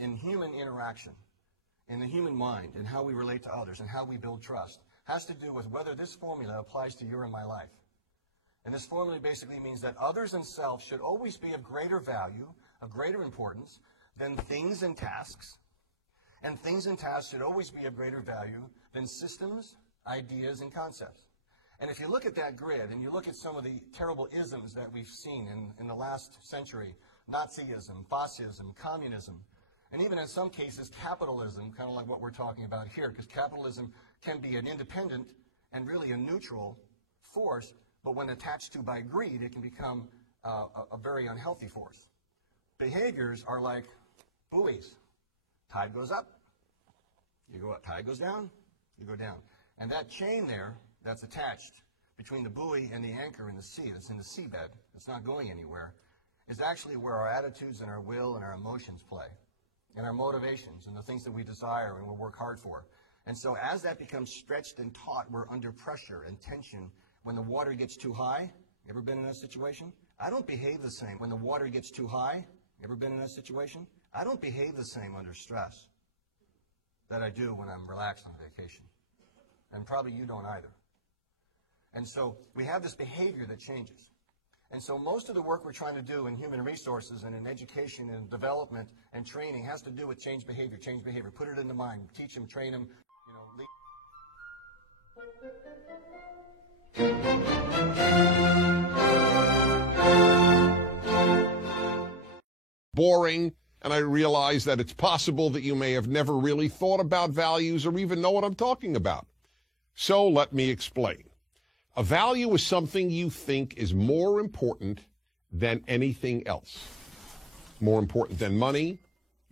in human interaction, in the human mind, and how we relate to others, and how we build trust, has to do with whether this formula applies to your and my life. And this formula basically means that others and self should always be of greater value, of greater importance, than things and tasks. And things and tasks should always be of greater value than systems, ideas, and concepts. And if you look at that grid, and you look at some of the terrible isms that we've seen in the last century, Nazism, fascism, communism, and even in some cases capitalism, kind of like what we're talking about here, because capitalism can be an independent and really a neutral force, but when attached to by greed, it can become a very unhealthy force. Behaviors are like buoys. Tide goes up, you go up. Tide goes down, you go down. And that chain there that's attached between the buoy and the anchor in the sea, that's in the seabed, it's not going anywhere, is actually where our attitudes and our will and our emotions play, and our motivations and the things that we desire and we'll work hard for. And so as that becomes stretched and taut, we're under pressure and tension. When the water gets too high, you ever been in that situation? I don't behave the same when the water gets too high. You ever been in that situation? I don't behave the same under stress that I do when I'm relaxed on vacation. And probably you don't either. And so we have this behavior that changes. And so most of the work we're trying to do in human resources and in education and development and training has to do with change behavior, put it in the mind, teach them, train them, boring, and I realize that it's possible that you may have never really thought about values or even know what I'm talking about. So let me explain. A value is something you think is more important than anything else. More important than money,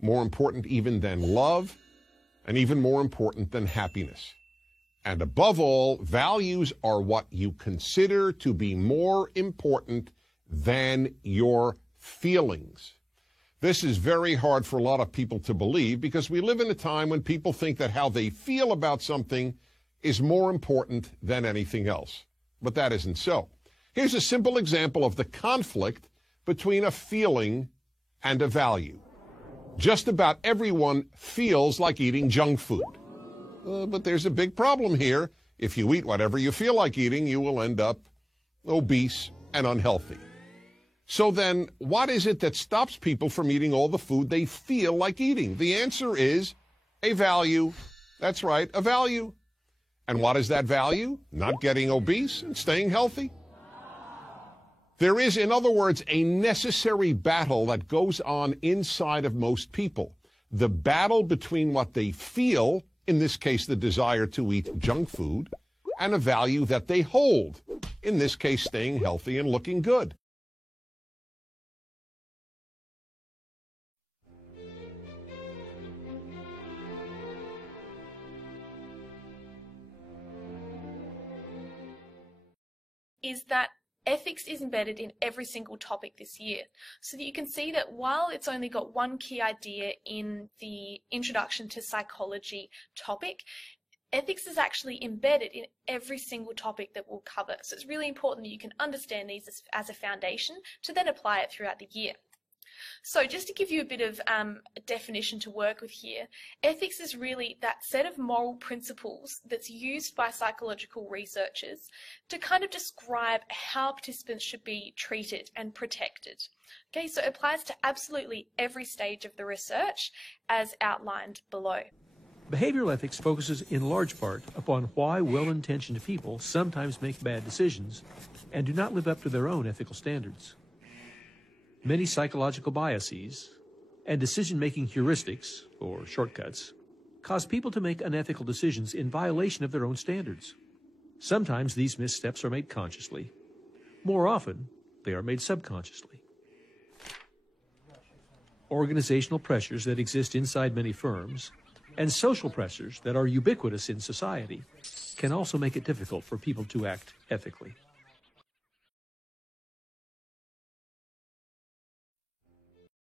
more important even than love, and even more important than happiness. And above all, values are what you consider to be more important than your feelings. This is very hard for a lot of people to believe because we live in a time when people think that how they feel about something is more important than anything else. But that isn't so. Here's a simple example of the conflict between a feeling and a value. Just about everyone feels like eating junk food. But there's a big problem here. If you eat whatever you feel like eating, you will end up obese and unhealthy. So then, what is it that stops people from eating all the food they feel like eating? The answer is a value. That's right, a value. And what is that value? Not getting obese and staying healthy. There is, in other words, a necessary battle that goes on inside of most people. The battle between what they feel, in this case the desire to eat junk food, and a value that they hold, in this case staying healthy and looking good. Is that ethics is embedded in every single topic this year, so that you can see that while it's only got one key idea in the Introduction to Psychology topic, ethics is actually embedded in every single topic that we'll cover. So it's really important that you can understand these as a foundation to then apply it throughout the year. So just to give you a bit of a definition to work with here, ethics is really that set of moral principles that's used by psychological researchers to kind of describe how participants should be treated and protected. Okay, so it applies to absolutely every stage of the research as outlined below. Behavioral ethics focuses in large part upon why well-intentioned people sometimes make bad decisions and do not live up to their own ethical standards. Many psychological biases and decision-making heuristics, or shortcuts, cause people to make unethical decisions in violation of their own standards. Sometimes these missteps are made consciously. More often, they are made subconsciously. Organizational pressures that exist inside many firms and social pressures that are ubiquitous in society can also make it difficult for people to act ethically.